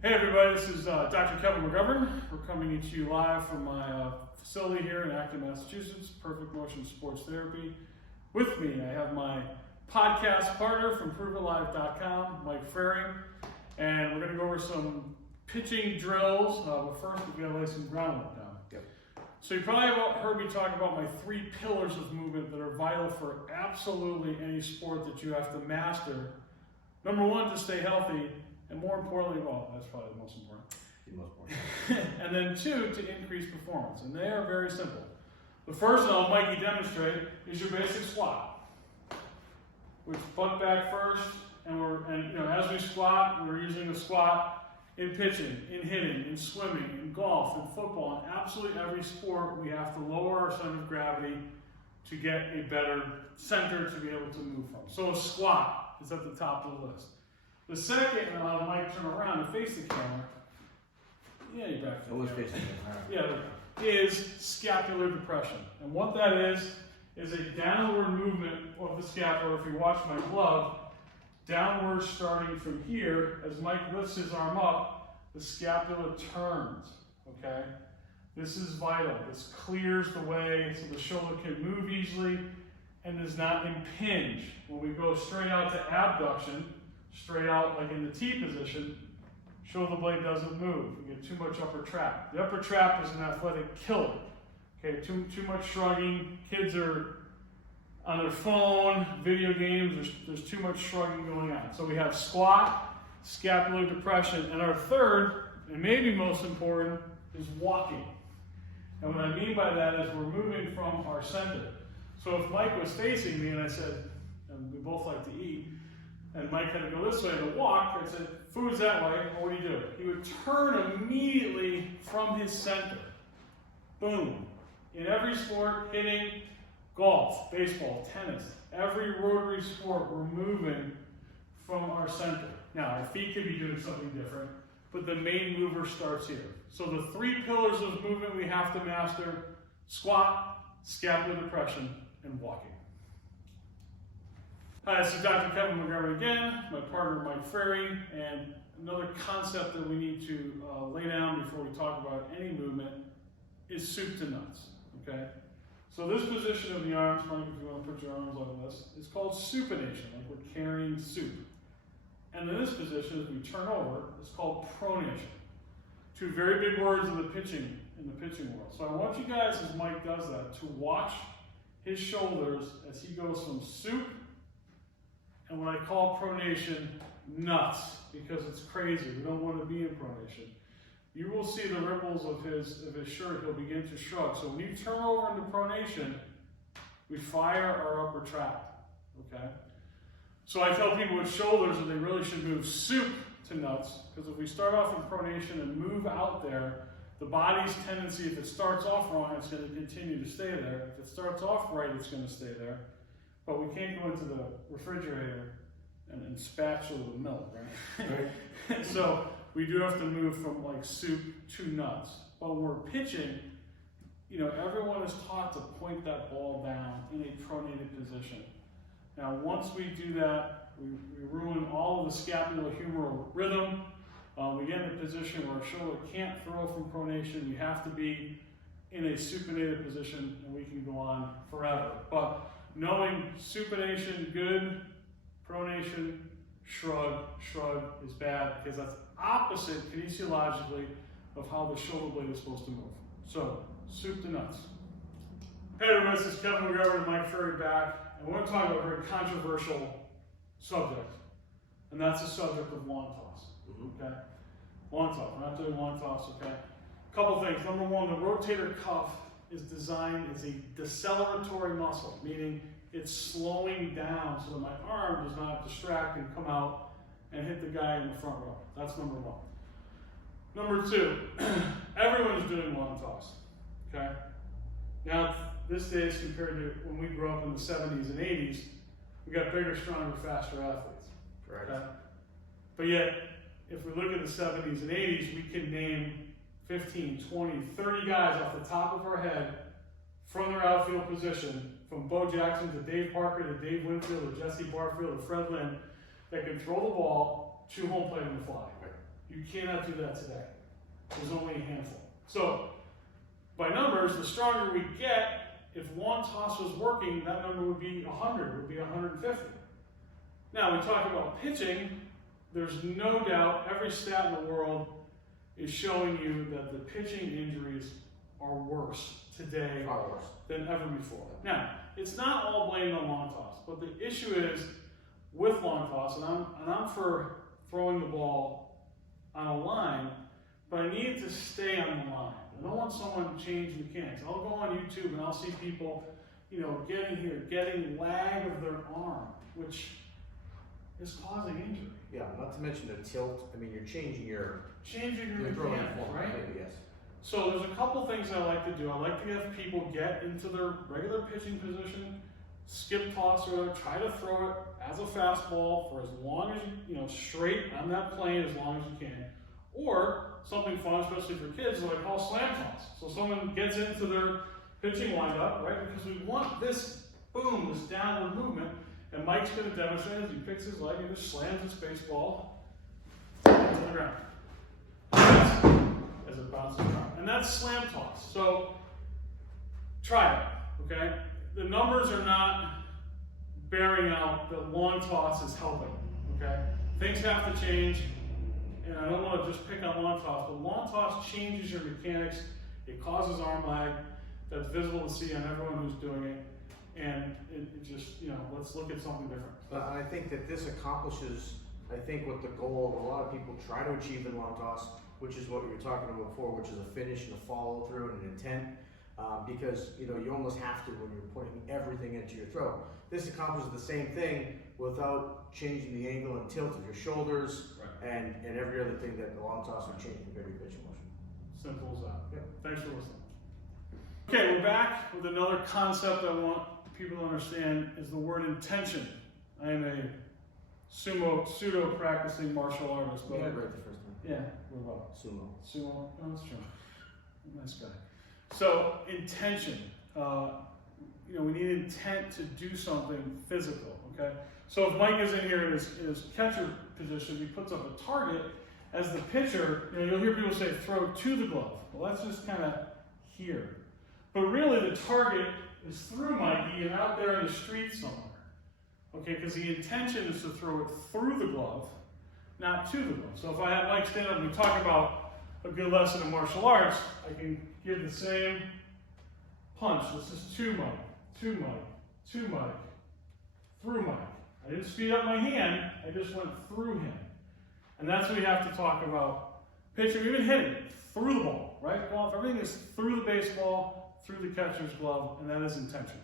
Hey everybody, this is Dr. Kevin McGovern. We're coming to you live from my facility here in Acton, Massachusetts, Perfect Motion Sports Therapy. With me, I have my podcast partner from ProveItLive.com, Mike Ferring, and we're going to go over some pitching drills, but first we've got to lay some groundwork down. Yep. So you probably have heard me talk about my 3 pillars of movement that are vital for absolutely any sport that you have to master. Number 1, to stay healthy. And more importantly, well, that's probably the most important. And then 2, to increase performance. And they are very simple. The first one I'll Mikey demonstrate is your basic squat. Which butt back first, and as we squat, we're using a squat in pitching, in hitting, in swimming, in golf, in football, in absolutely every sport. We have to lower our center of gravity to get a better center to be able to move from. So a squat is at the top of the list. The second, and I'll Mike turn around and face the camera. Yeah, you're back to the Always camera. facing the camera. Yeah, is scapular depression. And what that is a downward movement of the scapula. If you watch my glove, downward starting from here, as Mike lifts his arm up, the scapula turns, okay? This is vital. This clears the way so the shoulder can move easily and does not impinge. When we go straight out to abduction, straight out like in the T position, shoulder blade doesn't move. We get too much upper trap. The upper trap is an athletic killer. Okay, too much shrugging. Kids are on their phone, video games, there's too much shrugging going on. So we have squat, scapular depression, and our third, and maybe most important, is walking. And what I mean by that is we're moving from our center. So if Mike was facing me and I said, and we both like to eat, and Mike had to go this way to walk, I said, food's that way, what do you do? He would turn immediately from his center. Boom. In every sport, hitting, golf, baseball, tennis, every rotary sport, we're moving from our center. Now, our feet could be doing something different, but the main mover starts here. So the 3 pillars of movement we have to master: squat, scapular depression, and walking. Hi, this is Dr. Kevin McGovern again, my partner Mike Ferring, and another concept that we need to lay down before we talk about any movement is soup to nuts, okay? So this position of the arms, Mike, if you want to put your arms like this, is called supination, like we're carrying soup. And in this position, as we turn over, it's called pronation. 2 very big words in the pitching world. So I want you guys, as Mike does that, to watch his shoulders as he goes from soup and what I call pronation, nuts, because it's crazy. We don't want to be in pronation. You will see the ripples of his shirt. He'll begin to shrug. So when you turn over into pronation, we fire our upper trap, okay? So I tell people with shoulders that they really should move soup to nuts, because if we start off in pronation and move out there, the body's tendency, if it starts off wrong, it's going to continue to stay there. If it starts off right, it's going to stay there. But we can't go into the refrigerator and spatula the milk, right? So we do have to move from like soup to nuts. But when we're pitching, everyone is taught to point that ball down in a pronated position. Now, once we do that, we ruin all of the scapulohumeral rhythm. We get in a position where our shoulder can't throw from pronation. We have to be in a supinated position, and we can go on forever. But knowing supination, good, pronation, shrug is bad, because that's opposite kinesiologically of how the shoulder blade is supposed to move. So, soup to nuts. Hey everyone, this is Kevin McGovern and Mike Ferry back. I want to talk about a very controversial subject, and that's the subject of lawn toss. Okay? Lawn toss. We're not doing lawn toss, okay? Couple things. Number 1, the rotator cuff is designed as a deceleratory muscle, meaning it's slowing down so that my arm does not distract and come out and hit the guy in the front row. That's number 1. Number 2, everyone is doing lawn toss, okay? Now, this days compared to when we grew up in the 70s and 80s, we got bigger, stronger, faster athletes. Correct. Okay? But yet, if we look at the 70s and 80s, we can name 15, 20, 30 guys off the top of our head from their outfield position, from Bo Jackson to Dave Parker to Dave Winfield to Jesse Barfield to Fred Lynn, that can throw the ball to home plate on the fly. You cannot do that today. There's only a handful. So, by numbers, the stronger we get, if long toss was working, that number would be 100, would be 150. Now, we talk about pitching. There's no doubt every stat in the world is showing you that the pitching injuries are worse today than ever before. Now, it's not all blamed on long toss, but the issue is with long toss, and I'm for throwing the ball on a line, but I need it to stay on the line. I don't want someone to change mechanics. I'll go on YouTube and I'll see people, getting lag of their arm, which is causing injury. Yeah, not to mention the tilt. I mean, you're changing your mechanics, right? Maybe, yes. So there's a couple things I like to do. I like to have people get into their regular pitching position, skip toss or try to throw it as a fastball for as long as straight on that plane as long as you can. Or something fun, especially for kids, is what I call slam toss. So someone gets into their pitching windup, right? Because we want this boom, this downward movement. And Mike's going to demonstrate as he picks his leg and just slams his baseball into the ground as it bounces around. And that's slam toss. So try it, okay? The numbers are not bearing out that long toss is helping, okay? Things have to change, and I don't want to just pick on long toss, but long toss changes your mechanics. It causes arm lag. That's visible to see on everyone who's doing it. And it just, let's look at something different. I think that this accomplishes, what the goal a lot of people try to achieve in long toss, which is what we were talking about before, which is a finish and a follow through and an intent. Because, you almost have to when you're putting everything into your throw. This accomplishes the same thing without changing the angle and tilt of your shoulders, right, and every other thing that the long toss would change compared to your pitching motion. Simple as that. Yep. Thanks for listening. Okay, we're back with another concept I want people to understand is the word intention. I am a pseudo practicing martial artist. But yeah, right the first time. Yeah, what about Sumo. Oh, that's true. Nice guy. So intention. We need intent to do something physical. Okay. So if Mike is in here in his catcher position, he puts up a target. As the pitcher, you'll hear people say throw to the glove. Well, that's just kind of here. But really, the target is through Mikey and out there in the street somewhere. Okay, because the intention is to throw it through the glove, not to the glove. So if I have Mike stand up and we talk about a good lesson in martial arts, I can give the same punch. This is to Mike, to Mike, to Mike, through Mike. I didn't speed up my hand, I just went through him. And that's what we have to talk about. Pitching, even hitting, through the ball, right? Golf, everything is through the baseball, through the catcher's glove, and that is intention.